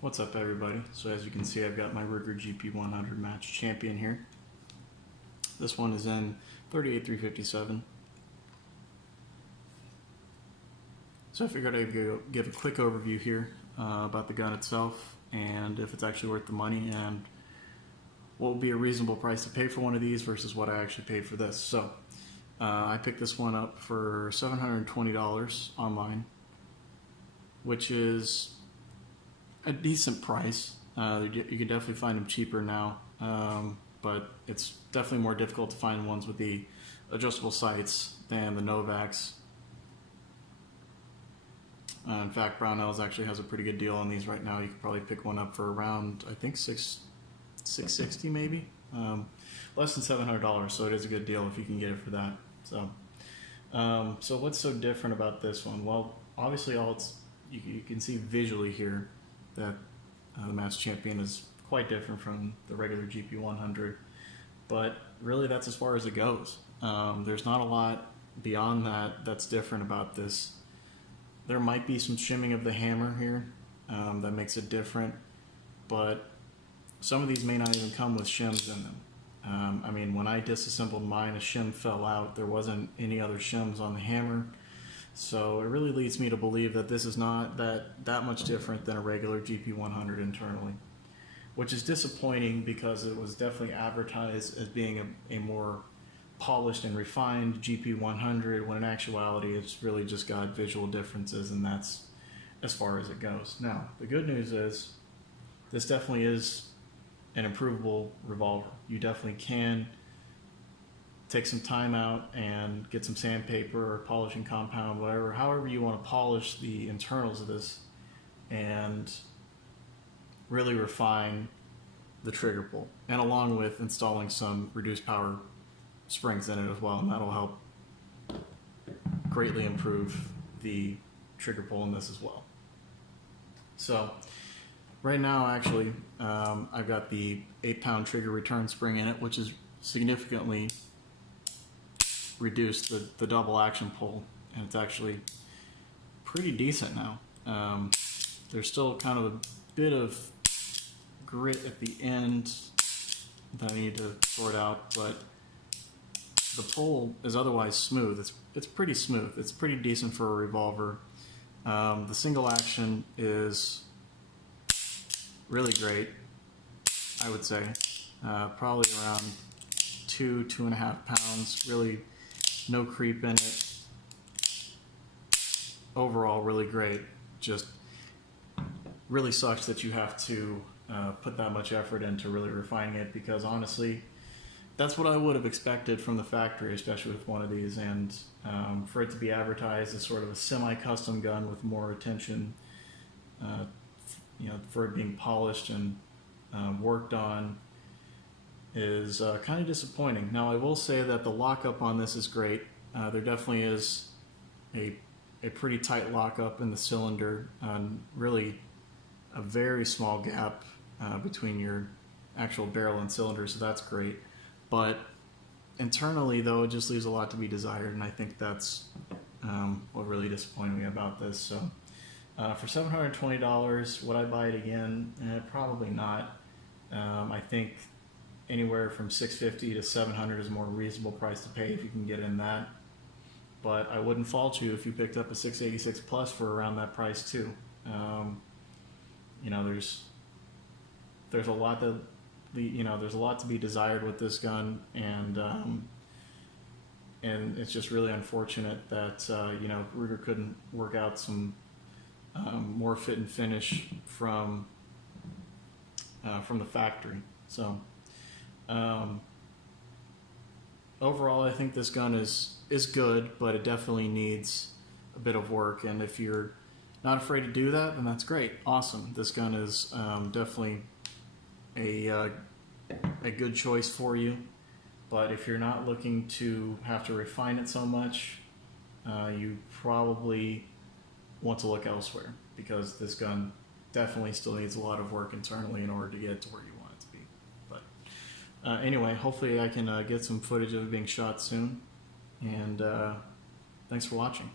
What's up, everybody? So as you can see, I've got my Ruger GP100 Match Champion here. This one is in 38-357. So I figured I'd give a quick overview here about the gun itself and if it's actually worth the money and what would be a reasonable price to pay for one of these versus what I actually paid for this. So I picked this one up for $720 online, which is a decent price. You can definitely find them cheaper now, but it's definitely more difficult to find ones with the adjustable sights than the Novaks. In fact, Brownells actually has a pretty good deal on these right now. You could probably pick one up for around, I think, $660 maybe, less than $700. So it is a good deal if you can get it for that. So what's so different about this one? Well, obviously, you can see visually here that the Match Champion is quite different from the regular GP100, but really that's as far as it goes. There's not a lot beyond that that's different about this. There might be some shimming of the hammer here that makes it different, but some of these may not even come with shims in them. I mean, when I disassembled mine, a shim fell out. There wasn't any other shims on the hammer. So it really leads me to believe that this is not that much different than a regular GP100 internally, which is disappointing because it was definitely advertised as being a more polished and refined GP100, when in actuality it's really just got visual differences, and that's as far as it goes. Now, the good news is this definitely is an improvable revolver. You definitely can take some time out and get some sandpaper or polishing compound, however you want to polish the internals of this and really refine the trigger pull, and along with installing some reduced power springs in it as well, and that'll help greatly improve the trigger pull in this as well. So right now, actually, I've got the 8-pound trigger return spring in it, which is significantly reduced the double action pull, and it's actually pretty decent now. There's still kind of a bit of grit at the end that I need to sort out, but the pull is otherwise smooth. It's pretty smooth. It's pretty decent for a revolver. The single action is really great, I would say. Probably around 2.5 pounds. Really no creep in it. Overall, really great. Just really sucks that you have to put that much effort into really refining it, because honestly, that's what I would have expected from the factory, especially with one of these, and for it to be advertised as sort of a semi-custom gun with more attention, for it being polished and worked on, is kind of disappointing. Now, I will say that the lockup on this is great. There definitely is a pretty tight lockup in the cylinder, really a very small gap between your actual barrel and cylinder, so that's great. But internally, though, it just leaves a lot to be desired, and I think that's what really disappointed me about this. So for $720, would I buy it again? Probably not. I think anywhere from $650 to $700 is a more reasonable price to pay if you can get in that. But I wouldn't fault you if you picked up a 686 Plus for around that price too. There's a lot that there's a lot to be desired with this gun, and it's just really unfortunate that Ruger couldn't work out some more fit and finish from the factory. So overall, I think this gun is good, but it definitely needs a bit of work, and if you're not afraid to do that, then that's great. Awesome. This gun is definitely a good choice for you, but if you're not looking to have to refine it so much, you probably want to look elsewhere, because this gun definitely still needs a lot of work internally in order to get it to where you want it to be. But anyway, hopefully I can get some footage of it being shot soon, and thanks for watching.